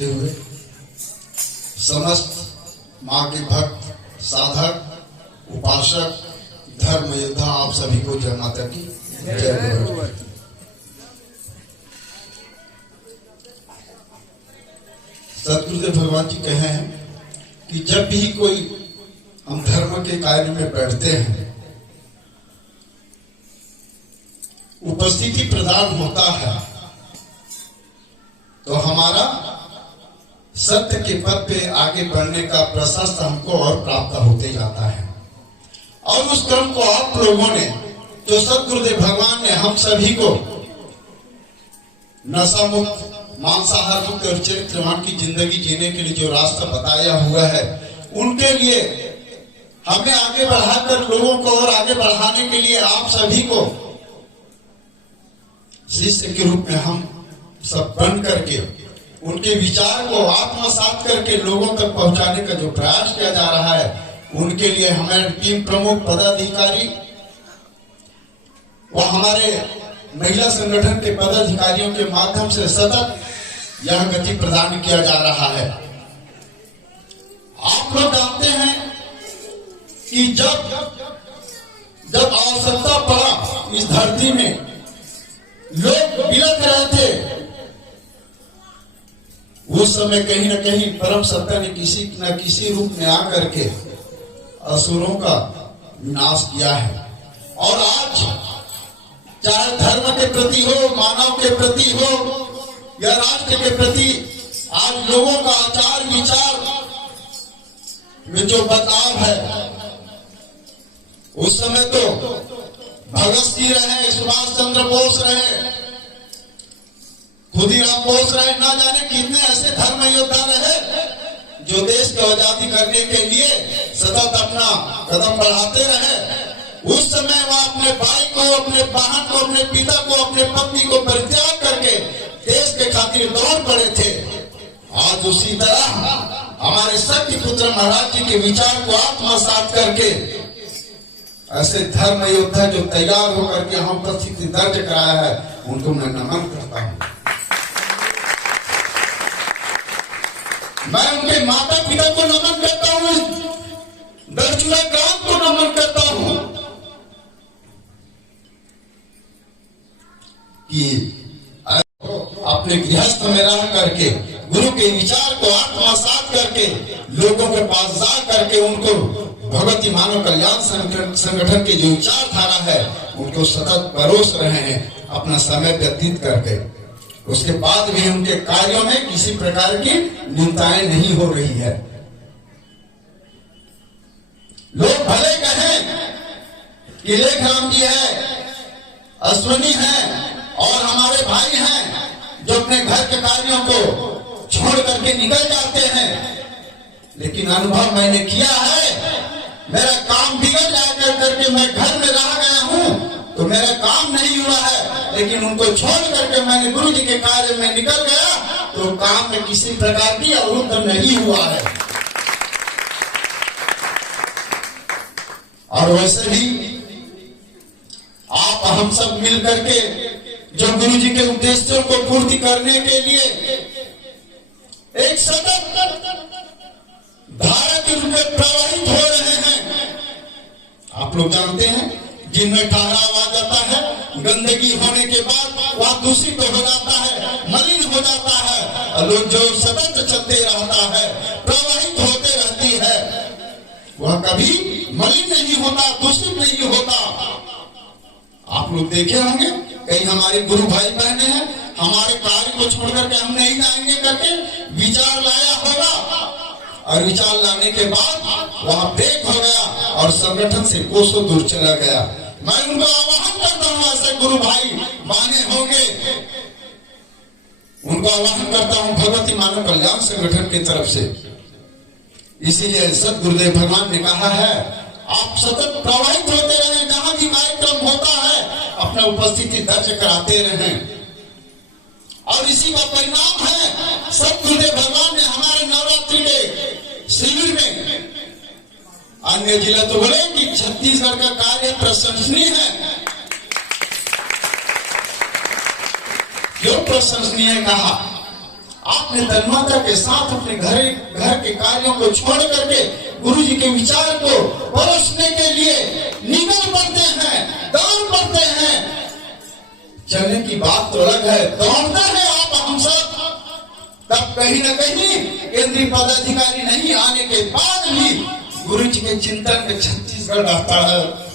करते हुए समस्त मां के भक्त, साधक, उपासक, धर्म योद्धा आप सभी को जय माता की जय। सतगुरुदेव भगवान जी कहे हैं कि जब भी कोई हम धर्म के कार्य में बैठते हैं, उपस्थिति प्रदान होता है, तो हमारा सत्य के पथ पे आगे बढ़ने का प्रशस्त हमको और प्राप्त होते जाता है। और उस क्रम को आप लोगों ने, जो सतगुरुदेव भगवान ने हम सभी को नशा मुक्त, मांसाहार मुक्त और चरित्रवान की जिंदगी जीने के लिए जो रास्ता बताया हुआ है, उनके लिए हमें आगे बढ़ाकर लोगों को और आगे बढ़ाने के लिए आप सभी को शिष्य के रूप में हम सब बन करके उनके विचार को आत्मसात करके लोगों तक पहुंचाने का जो प्रयास किया जा रहा है, उनके लिए हमारे टीम प्रमुख पदाधिकारी व हमारे महिला संगठन के पदाधिकारियों के माध्यम से सतत यह गति प्रदान किया जा रहा है। आप लोग जानते हैं कि जब आवश्यकता पड़ा इस धरती में लोग बिलख रहे थे, उस समय कहीं न कहीं परम सत्ता ने किसी न किसी रूप में आकर के असुरों का विनाश किया है। और आज चाहे धर्म के प्रति हो, मानव के प्रति हो या राष्ट्र के प्रति, आज लोगों का आचार विचार में जो बदलाव है, उस समय तो भगत सिंह रहे, सुभाष चंद्र बोस रहे, खुदीराम बोस रहे, ना जाने कितने ऐसे धर्म योद्धा रहे जो देश को आजादी करने के लिए सतत अपना कदम बढ़ाते रहे। उस समय वह अपने भाई को, अपने बहन को, अपने पिता को, अपने पत्नी को परित्याग करके देश के खातिर दौड़ पड़े थे। आज उसी तरह हमारे शक्ति पुत्र महाराज जी के विचार को आत्मसात करके ऐसे धर्म योद्धा जो तैयार होकर के हम उपस्थिति दर्ज कराया है, उनको मैं नमन करता हूँ। मैं उनके माता पिता को नमन करता हूँ, दर्शुला ग्राम को नमन करता हूँ कि अपने गृहस्थ में रह करके गुरु के विचार को आत्मसात करके लोगों के पास जा करके उनको भगवती मानव कल्याण संगठन के जो विचारधारा है, उनको सतत परोस रहे हैं अपना समय व्यतीत करके। उसके बाद भी उनके कार्यों में किसी प्रकार की न्यूनताएं नहीं हो रही है। लोग भले कहें कि लेखराम जी है, अश्वनी है और हमारे भाई हैं जो अपने घर के कार्यों को छोड़ करके निकल जाते हैं, लेकिन अनुभव मैंने किया है, मेरा काम बिगड़ जाकर करके मैं घर में रह गया हूं तो मेरा काम नहीं हुआ है, लेकिन उनको छोड़ करके मैंने गुरु जी के कार्य में निकल गया तो काम में किसी प्रकार की अवरुद्ध नहीं हुआ है। और वैसे भी आप हम सब मिल करके जो गुरु जी के उद्देश्यों को पूर्ति करने के लिए एक सतत धारा के रूप में प्रवाहित हो रहे हैं। आप लोग जानते हैं, जिनमें ठहराव आ जाता है, गंदगी होने के बाद वह दूषित हो जाता है, मलिन हो जाता है, और लोग जो सतत चलते रहता है, प्रवाहित होते रहती है, वह कभी मलिन नहीं होता, दूषित नहीं होता। आप लोग देखे होंगे, कहीं हमारे गुरु भाई बहने हैं, हमारे कार्य को छोड़ करके हम नहीं जाएंगे करके विचार लाया होगा, और विचार लाने के बाद वह ब्रेक हो गया और संगठन से कोसों दूर चला गया। मैं उनको आह्वान करता हूँ, ऐसे गुरु भाई माने होंगे, उनको आह्वान करता हूँ भगवती मानव कल्याण संगठन की तरफ से। इसीलिए सतगुरुदेव भगवान ने कहा है, आप सतत प्रवाहित होते रहें, जहां भी कार्यक्रम होता है अपना उपस्थिति दर्ज कराते रहें। और इसी का परिणाम है, सतगुरुदेव भगवान ने हमारे नवरात्रि के शिविर में, अन्य जिला तो बोले कि छत्तीसगढ़ का कार्य प्रशंसनीय है। क्यों प्रशंसनीय कहा? आप अपने तन्माता के साथ अपने घर के कार्यों को छोड़ करके गुरु जी के विचार को परोसने के लिए निकल पड़ते हैं, दौड़ पड़ते हैं। चलने की बात तो अलग है, दौड़ते हैं आप हम सब, तब कहीं न कहीं केंद्रीय पदाधिकारी नहीं आने के बाद भी गुरु जी के चिंतन में छत्तीसगढ़ आता है।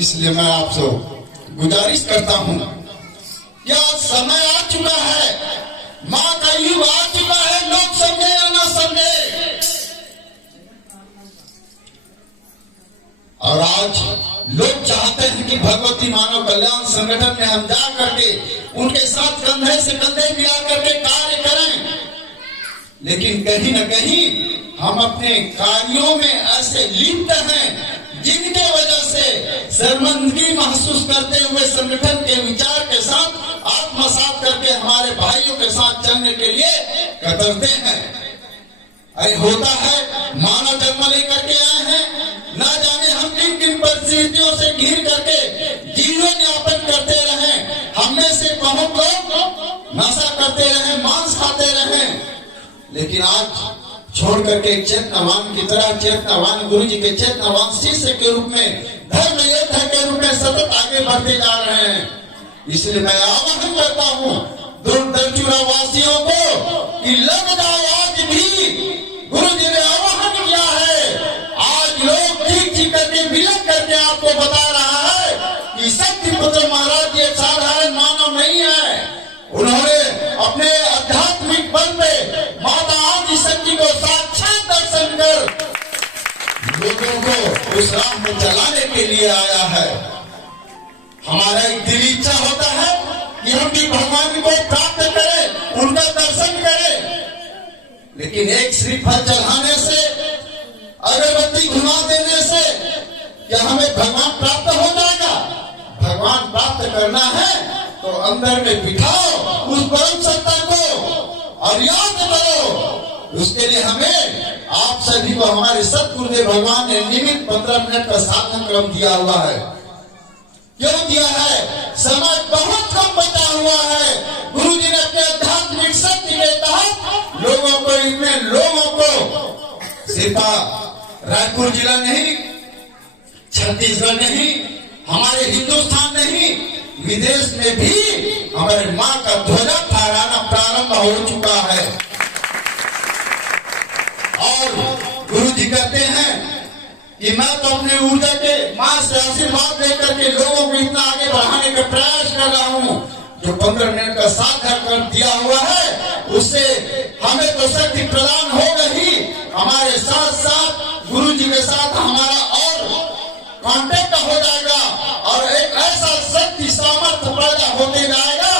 इसलिए मैं आपसे गुजारिश करता हूं कि आज समय आ चुका है, मां का युग आ चुका है, लोग समझे या ना समझे। और आज लोग चाहते हैं कि भगवती मानव कल्याण संगठन में हम जा करके उनके साथ कंधे से कंधे मिला करके कार्य करें, लेकिन कहीं न कहीं हम अपने कार्यों में ऐसे लिप्त हैं जिनके वजह से शर्मिंदगी महसूस करते हुए संगठन के विचार के साथ आत्मसात करके हमारे भाइयों के साथ चलने के लिए कतरते हैं। अरे होता है, मानव जन्म लेकर के आए हैं, ना जाने हम किन किन परिस्थितियों से घिर करके जीवन यापन करते रहे। हमें से बहुत लोग नशा करते रहे, मांस खाते रहे, लेकिन आज छोड़ करके चेतनावान की तरह चेतनावान गुरु जी के चेतनावान शिष्य के रूप में, धर्म योद्धा के रूप में सतत आगे बढ़ते जा रहे हैं। इसलिए मैं आह्वान करता हूँ दूरदर्चुरा वासियों को कि लग जाओ। आज भी गुरु जी ने आह्वान किया है, आज लोग चीख चीख करके विलक करके आपको बता रहा है कि शक्तिपुत्र महाराज जी साधारण मानव नहीं है। उन्होंने अपने आध्यात्मिक बल पे माता आदि शक्ति को साक्षात दर्शन कर लोगों को उस राह में चलाने के लिए आया है। हमारा एक दिली इच्छा होता है कि हम भी भगवान को प्राप्त करें, उनका दर्शन करें, लेकिन एक श्रीफल चढ़ाने से, अगरबत्ती घुमा देने से क्या हमें भगवान प्राप्त हो जाएगा? भगवान प्राप्त करना है तो अंदर में बिठाओ उस परम सत्ता को और याद करो। उसके लिए हमें आप सभी को हमारे सतगुरुदेव भगवान ने नियमित 15 मिनट का साधन क्रम दिया हुआ है। क्यों दिया है? समय बहुत कम बचा हुआ है। गुरु जी ने अपने आध्यात्मिक शक्ति के तहत लोगों को, इतने लोगों को सिर्फ रायपुर जिला नहीं, छत्तीसगढ़ नहीं, हमारे हिंदुस्तान नहीं, विदेश में भी हमारे मां का ध्वजा फहराना प्रारंभ हो चुका है। और गुरु जी कहते हैं कि मैं तो अपने ऊर्जा के मां से आशीर्वाद लेकर के लोगों को इतना आगे बढ़ाने का प्रयास कर रहा हूं। जो 15 मिनट का साधन कर दिया हुआ है उससे हमें तो शक्ति प्रदान होगा ही, हमारे साथ साथ गुरु जी के साथ हमारा और कांटेक्ट हो जाएगा और एक ऐसा शक्ति सामर्थ्य पैदा होते जाएगा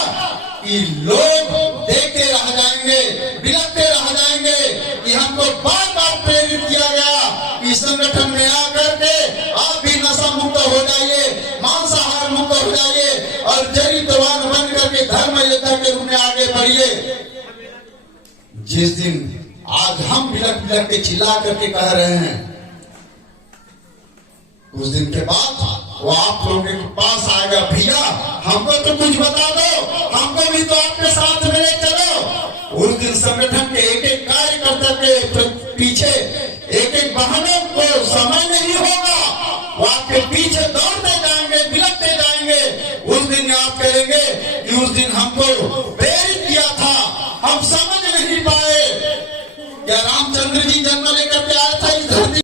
कि लोग देखते रह जाएंगे, बिलकते रह जाएंगे कि हमको बार बार प्रेरित किया गया कि संगठन में आकर के आप भी नशा मुक्त हो जाइए, मांसाहार मुक्त हो जाइए और चरित्रवान बन करके धर्म योद्धा के रूप में आगे बढ़िए। जिस दिन आज हम बिलक बिलक के चिल्ला करके कह रहे हैं, उस दिन के बाद वो आप लोगों के पास आएगा, भैया हमको तो कुछ बता दो, हमको भी तो आपके साथ में चलो। उस दिन संगठन के एक एक कार्यकर्ता के पीछे एक एक बहाने को समय नहीं होगा, वो आपके पीछे दौड़ते जाएंगे, बिलकते जाएंगे। उस दिन आप कहेंगे कि उस दिन हमको प्रेरित किया था, हम समझ नहीं पाए। क्या रामचंद्र जी जन्म लेकर के आए थे इस धरती,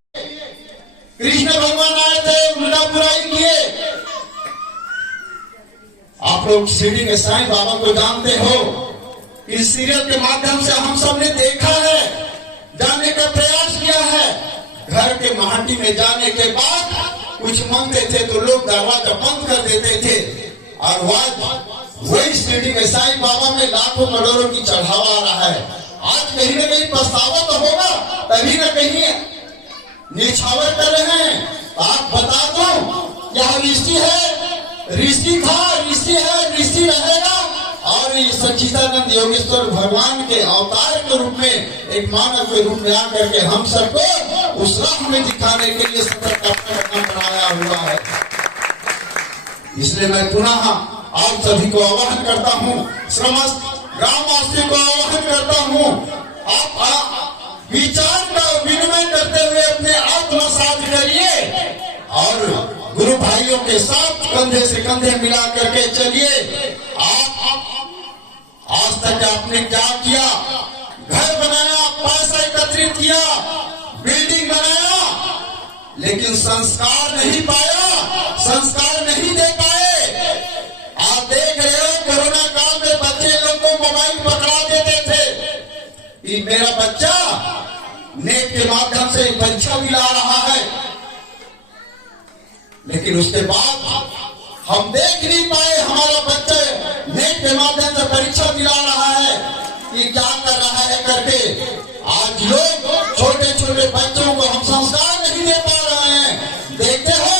कृष्ण भगवान आए थे, उनका बुराई किए। आप लोग शिरडी के साईं बाबा को जानते हो, इस सीरियल के माध्यम से हम सब ने देखा है, जानने का प्रयास किया है। घर के महाटी में जाने के बाद कुछ मांगते थे तो लोग दरवाजा बंद कर देते थे, और वही शिरडी के साईं बाबा में लाखों करोड़ों की चढ़ावा आ रहा है। आज कहीं न कहीं पछतावा तो होगा, तभी न कहीं निछावर कर रहे हैं। आप बता दो, यह ऋषि है, ऋषि था, ऋषि है, ऋषि रहेगा। और ये सच्चिदानंद योगेश्वर भगवान के अवतार के रूप में, एक मानव के रूप में आकर के हम सबको उस राह में दिखाने के लिए सतत अपना बनाया हुआ है। इसलिए मैं पुनः आप सभी को आह्वान करता हूँ, समस्त ग्रामवासियों को आह्वान करता हूँ, आप विचार का विनिमय करते हुए अपने आत्मसात करिए और गुरु भाइयों के साथ कंधे से कंधे मिला करके चलिए। आप आज तक आपने क्या किया? घर बनाया, पैसा एकत्रित किया, बिल्डिंग बनाया, लेकिन संस्कार नहीं पाया, संस्कार नहीं दे पाए। आप देख रहे हो कोरोना काल में बच्चे लोग को मोबाइल पकड़ा देते थे कि मेरा बच्चा नेट के माध्यम से परीक्षा दिला रहा है, लेकिन उसके बाद हम देख नहीं पाए हमारा बच्चा नेट के माध्यम से परीक्षा दिला रहा है कि क्या कर रहा है करके। आज लोग छोटे छोटे बच्चों को हम संस्कार नहीं दे पा रहे हैं। देखते हो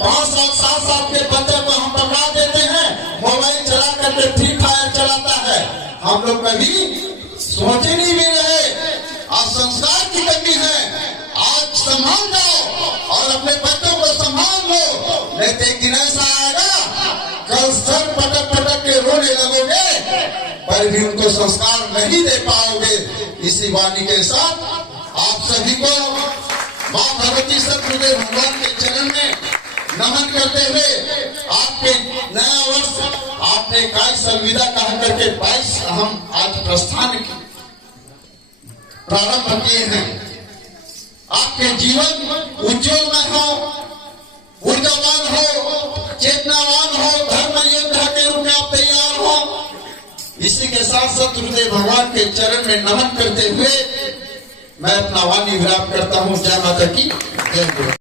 5 साल 7 साल के बच्चे को हम पकड़ा देते हैं, मोबाइल चला करके फ्री फायर चलाता है। हम लोग कभी सोचे नहीं भी रहे। आज संस्कार की कमी है। आज संभाल जाओ और अपने बच्चों को संभाल लो, नहीं तो एक दिन ऐसा आएगा कल सर पटक पटक के रोने लगोगे पर भी उनको संस्कार नहीं दे पाओगे। इसी वाणी के साथ आप सभी को मां भगवती सतगुरुदेव भगवान के चरण में नमन करते हुए आपके नया वर्ष आपने 21 अलविदा कहा करके 22 हम आज प्रस्थान प्रारंभ किए हैं। आपके जीवन उज्जवलमय हो, ऊर्जावान हो, चेतनावान हो, धर्म योद्धा के रूप में आप तैयार हो। इसी के साथ सतगुरुदेव भगवान के चरण में नमन करते हुए मैं अपना वाणी विराम करता हूँ। जय माता की जय गुरु।